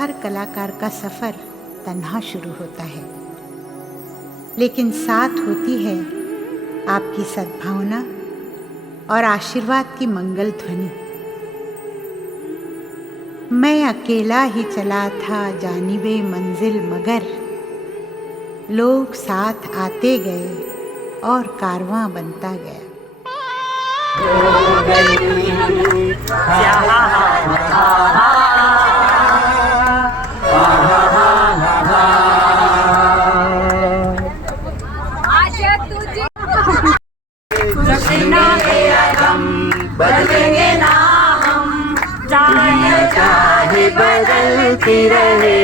हर कलाकार का सफ़र तन्हा शुरू होता है, लेकिन साथ होती है आपकी सद्भावना और आशीर्वाद की मंगल ध्वनि। मैं अकेला ही चला था जानिबे मंजिल, मगर लोग साथ आते गए और कारवां बनता गया। बदलेंगे ना हम, चाहे बदलती रहे,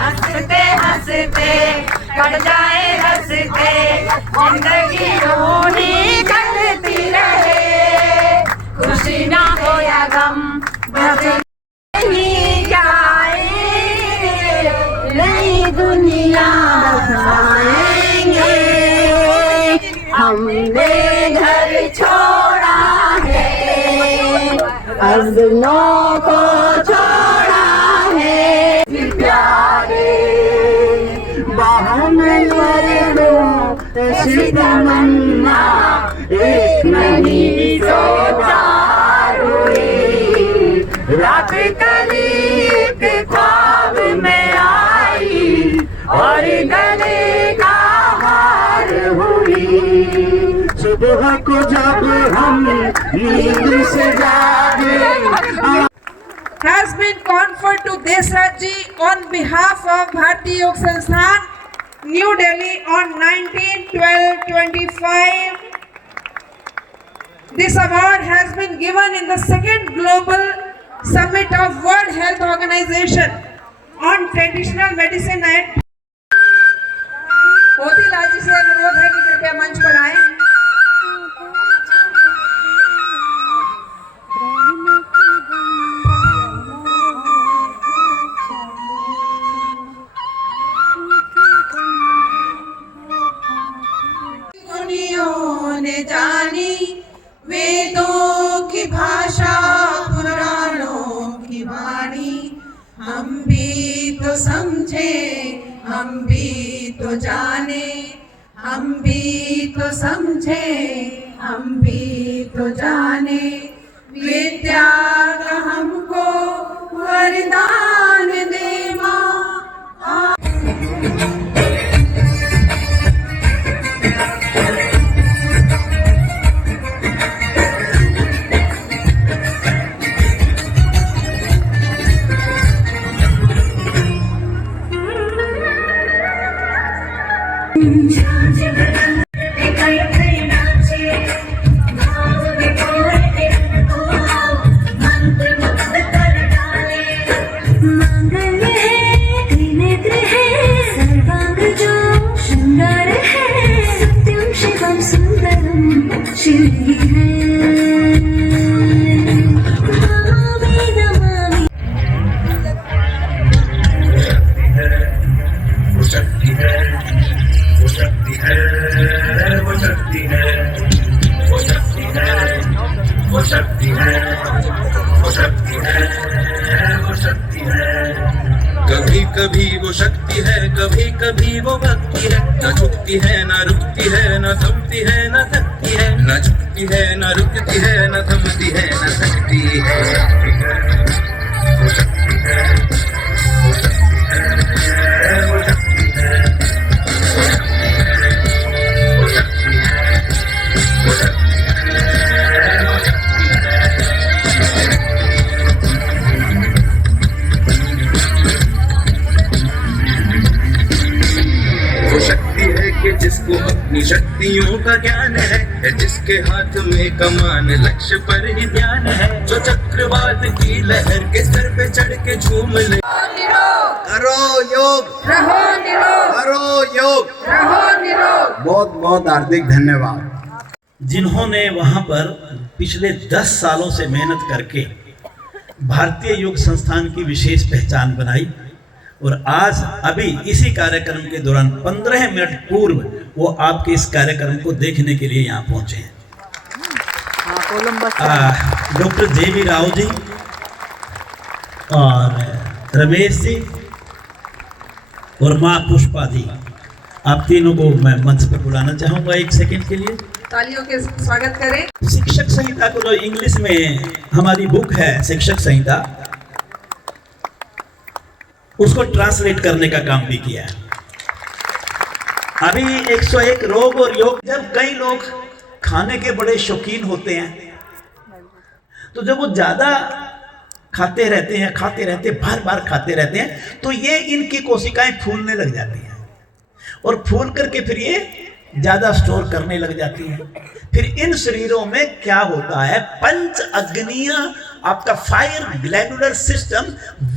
हंसते हंसते कट जाए हंसते, जिंदगी रोनी कटती रहे, खुशी ना हो या गम बदल नहीं जाए, नई दुनिया बसाएंगे, हमने घर छोड़ा है, अपनों को छोड़ा है, प्यारे बाहों में वरदों ऐसी तमन्ना, एक नहीं सौ चार हुई, रात कली एक ख्वाब में आई और गले का हार हुई, सुबह को जब हम नींद से जागे। Has been conferred to Desraj ji on behalf of Bharatiya Yoga Sansthan, New Delhi on 19/12/25. This award has been given in the second Global Summit of World Health Organization on Traditional Medicine at Motilal जी से अनुरोध है कि कृपया मंच पर आए। मुनियों ने जानी वेदों की भाषा, पुराणों की वाणी, हम भी तो समझे, हम भी तो जाने, हम भी तो समझे, हम भी तो जाने, विद्या का हमको वरदान दे माँ। कभी कभी वो शक्ति है, कभी कभी वो भक्ति है, न झुकती है न रुकती है, न थमती है न थकती है, न झुकती है न रुकती है, न थमती है न थकती है, वो शक्ति है, वो शक्ति है, वो शक्ति है, वो शक्ति है, वो शक्ति है, वो शक्ति है। जिसको अपनी शक्तियों का ज्ञान है, जिसके हाथ में कमान लक्ष्य पर ही ध्यान है, जो चक्रवात की लहर के सर पे चढ़ के झूम ले। करो योग, रहो निरोग, करो योग, रहो निरोग। बहुत बहुत हार्दिक धन्यवाद। जिन्होंने वहां पर पिछले 10 सालों से मेहनत करके भारतीय योग संस्थान की विशेष पहचान बनाई, और आज अभी इसी कार्यक्रम के दौरान 15 मिनट पूर्व वो आपके इस कार्यक्रम को देखने के लिए यहाँ पहुंचे हैं। Doctor J.V.. राव जी और रमेश जी और माँ पुष्पा जी, आप तीनों को मैं मंच पर बुलाना चाहूंगा एक सेकंड के लिए। तालियों के स्वागत करें। शिक्षक संहिता को जो इंग्लिश में हमारी बुक है शिक्षक संहिता, उसको ट्रांसलेट करने का काम भी किया है। अभी 101 रोग और योग। जब कई लोग खाने के बड़े शौकीन होते हैं तो जब वो ज्यादा खाते रहते हैं बार बार खाते रहते हैं तो ये इनकी कोशिकाएं फूलने लग जाती हैं और फूल करके फिर ये ज्यादा स्टोर करने लग जाती हैं। फिर इन शरीरों में क्या होता है, पंच अग्नियां, आपका फायर ग्लैंडुलर सिस्टम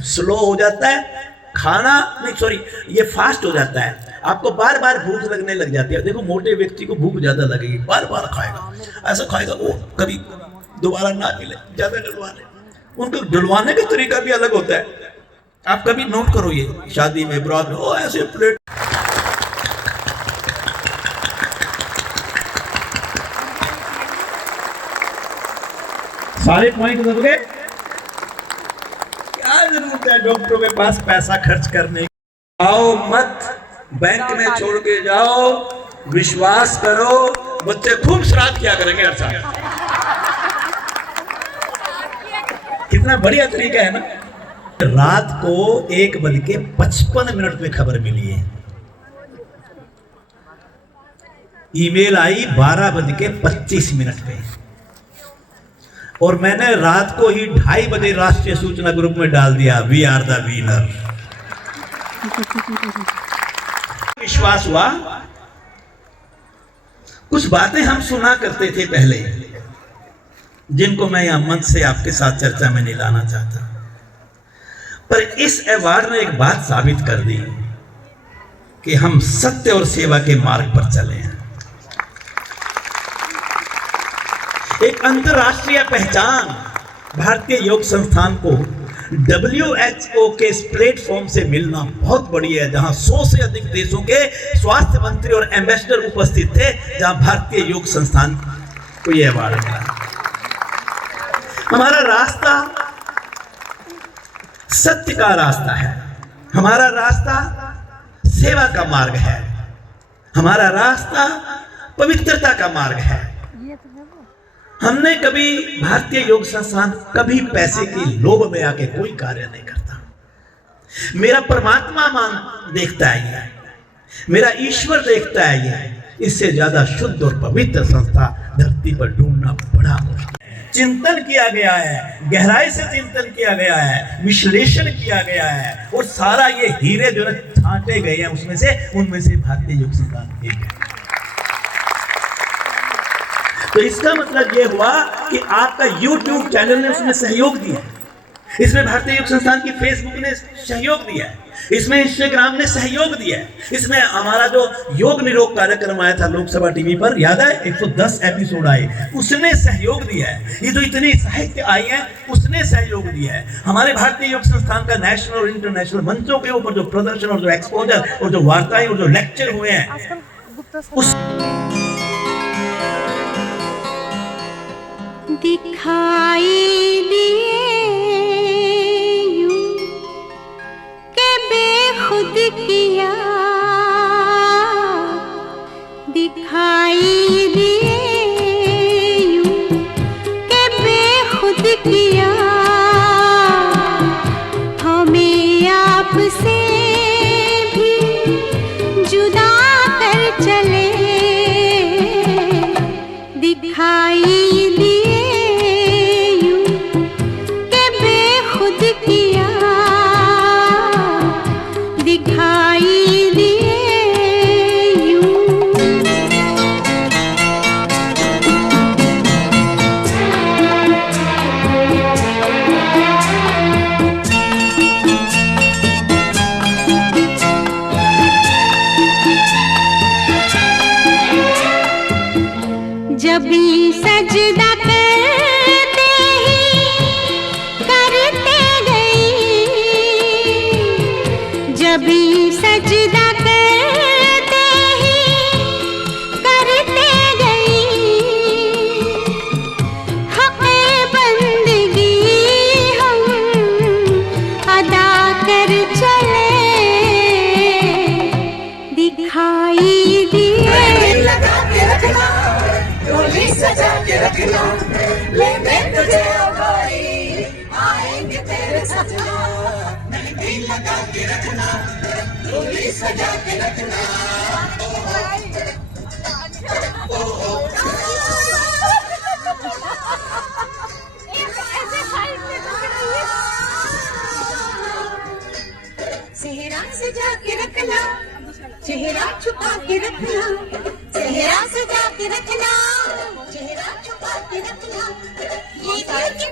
स्लो हो जाता है, खाना नहीं सॉरी ये फास्ट हो जाता है, आपको बार बार भूख लगने लग जाती है। देखो मोटे व्यक्ति को भूख ज्यादा लगेगी, बार बार खाएगा, ऐसा खाएगा वो कभी दोबारा ना मिले, ज्यादा डलवाने, उनको डलवाने का तरीका भी अलग होता है। आप कभी नोट करो, ये शादी में बारात में ओ ऐसे प्लेट, सारे पॉइंट दोगे, क्या जरूरत है डॉक्टरों के पास पैसा खर्च करने। आओ मत, बैंक में छोड़ के जाओ, विश्वास करो, बच्चे खूब श्राद्ध किया करेंगे हर साल। कितना बढ़िया तरीका है ना। रात को 1:55 पे खबर मिली है, ईमेल आई 12:25 पे, और मैंने रात को ही 2:30 बजे राष्ट्रीय सूचना ग्रुप में डाल दिया, वी आर द विनर। विश्वास हुआ। कुछ बातें हम सुना करते थे पहले, जिनको मैं यहां मंच से आपके साथ चर्चा में नहीं लाना चाहता, पर इस अवार्ड ने एक बात साबित कर दी कि हम सत्य और सेवा के मार्ग पर चले हैं। एक अंतरराष्ट्रीय पहचान भारतीय योग संस्थान को WHO के इस प्लेटफॉर्म से मिलना बहुत बड़ी है, जहां 100 से अधिक देशों के स्वास्थ्य मंत्री और एम्बेसडर उपस्थित थे, जहां भारतीय योग संस्थान को यह अवार्ड मिला। हमारा रास्ता सत्य का रास्ता है, हमारा रास्ता सेवा का मार्ग है, हमारा रास्ता पवित्रता का मार्ग है। हमने कभी भारतीय योग संस्थान कभी पैसे की लोभ में आके कोई कार्य नहीं करता। मेरा परमात्मा देखता है ये, मेरा ईश्वर देखता है ये, इससे ज्यादा शुद्ध और पवित्र संस्था धरती पर ढूंढना बड़ा मुश्किल है। चिंतन किया गया है, गहराई से चिंतन किया गया है, विश्लेषण किया गया है, और सारा ये हीरे जो छांटे गए हैं उनमें से भारतीय योग संस्थान एक है। तो इसका मतलब यह हुआ कि आपका YouTube चैनल ने उसमें सहयोग दिया, इसमें भारतीय योग संस्थान की फेसबुक ने सहयोग दिया है, इसमें इंस्टाग्राम ने सहयोग दिया है, इसमें हमारा जो योग निरोग कार्यक्रम आया था लोकसभा टीवी पर, याद है 110 एपिसोड आए, उसने सहयोग दिया है। ये जो इतनी साहित्य आई है उसने सहयोग दिया है। हमारे भारतीय योग संस्थान का नेशनल और इंटरनेशनल मंचों के ऊपर जो प्रदर्शन और जो एक्सपोजर और जो वार्ताएं और जो लेक्चर हुए हैं, उस दिखाई दिए यूं के बेखुद किया, दिखाई दिए यूं के बेखुद किया, हमें आपसे भी जुदा कर चले, दिखाई जब सजदा सजा के रखना, लेने तुझे ओ गोरी, आएंगे तेरे सजना। मेहंदी लगा के रखना, डोली सजा के रखना। चेहरा सजा के रखना, चेहरा छुपा के रखना, चेहरा सजा के रखना, चेहरा छुपा के रखना। ये दिल की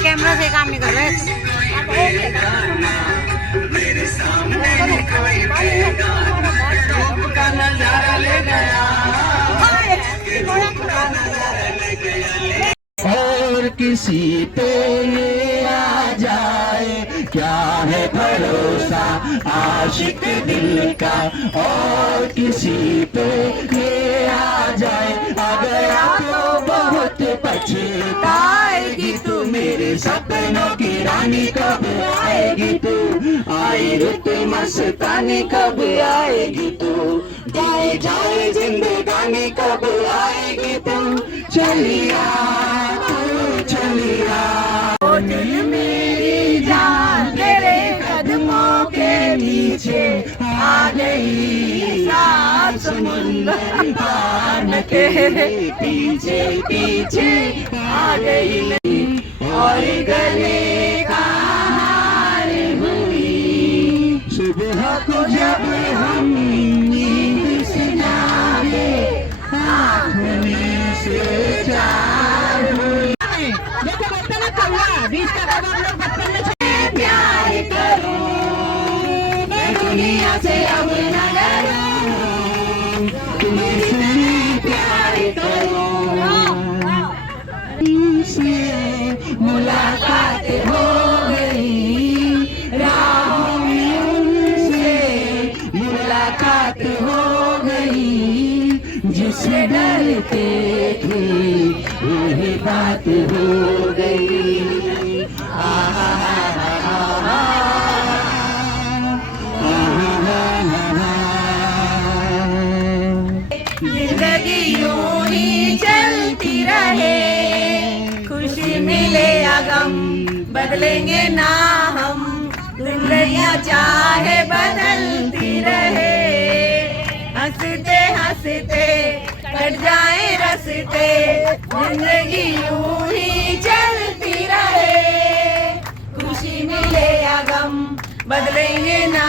कैमरा से काम नहीं कर रहे। मेरे सामने कोई का नजारा ले गया, और किसी पे ये आ जाए, क्या है भरोसा आशिक दिल का। और किसी पे ये आ जाए, अगर आपको बहुत पछताएगी तू। मेरे सपनों की रानी कब आएगी तू, आई रुत मस्तानी कब आएगी तू। जाए जाए जिंदगानी कब आएगी तू। चलिया तू चलिया, ओ दिल मेरी जान तेरे कदमों के नीचे आ गई। सात समुंदर पार के पीछे पीछे आ गई, और गले का हार हुई। सुबह को जब हम नींद से जागे, आँख में से चार हुई। देखो बच्चा ना कौवा, बीच का कौवा हम लोग बचपन में प्यार करूं, मैं दुनिया से अब न डरूं, तुम्हें प्यार करूं। मुलाकात हो गई, राहों में उनसे मुलाकात हो गई। जिससे डरते थे वही बात हो गई। जिंदगी यूं ही चलती रहे, खुशी मिले या गम बदलेंगे ना हम। दुनिया चाहे बदलती रहे, हंसते हंसते कट जाए रस्ते। जिंदगी यूं ही चलती रहे, खुशी मिले या गम बदलेंगे ना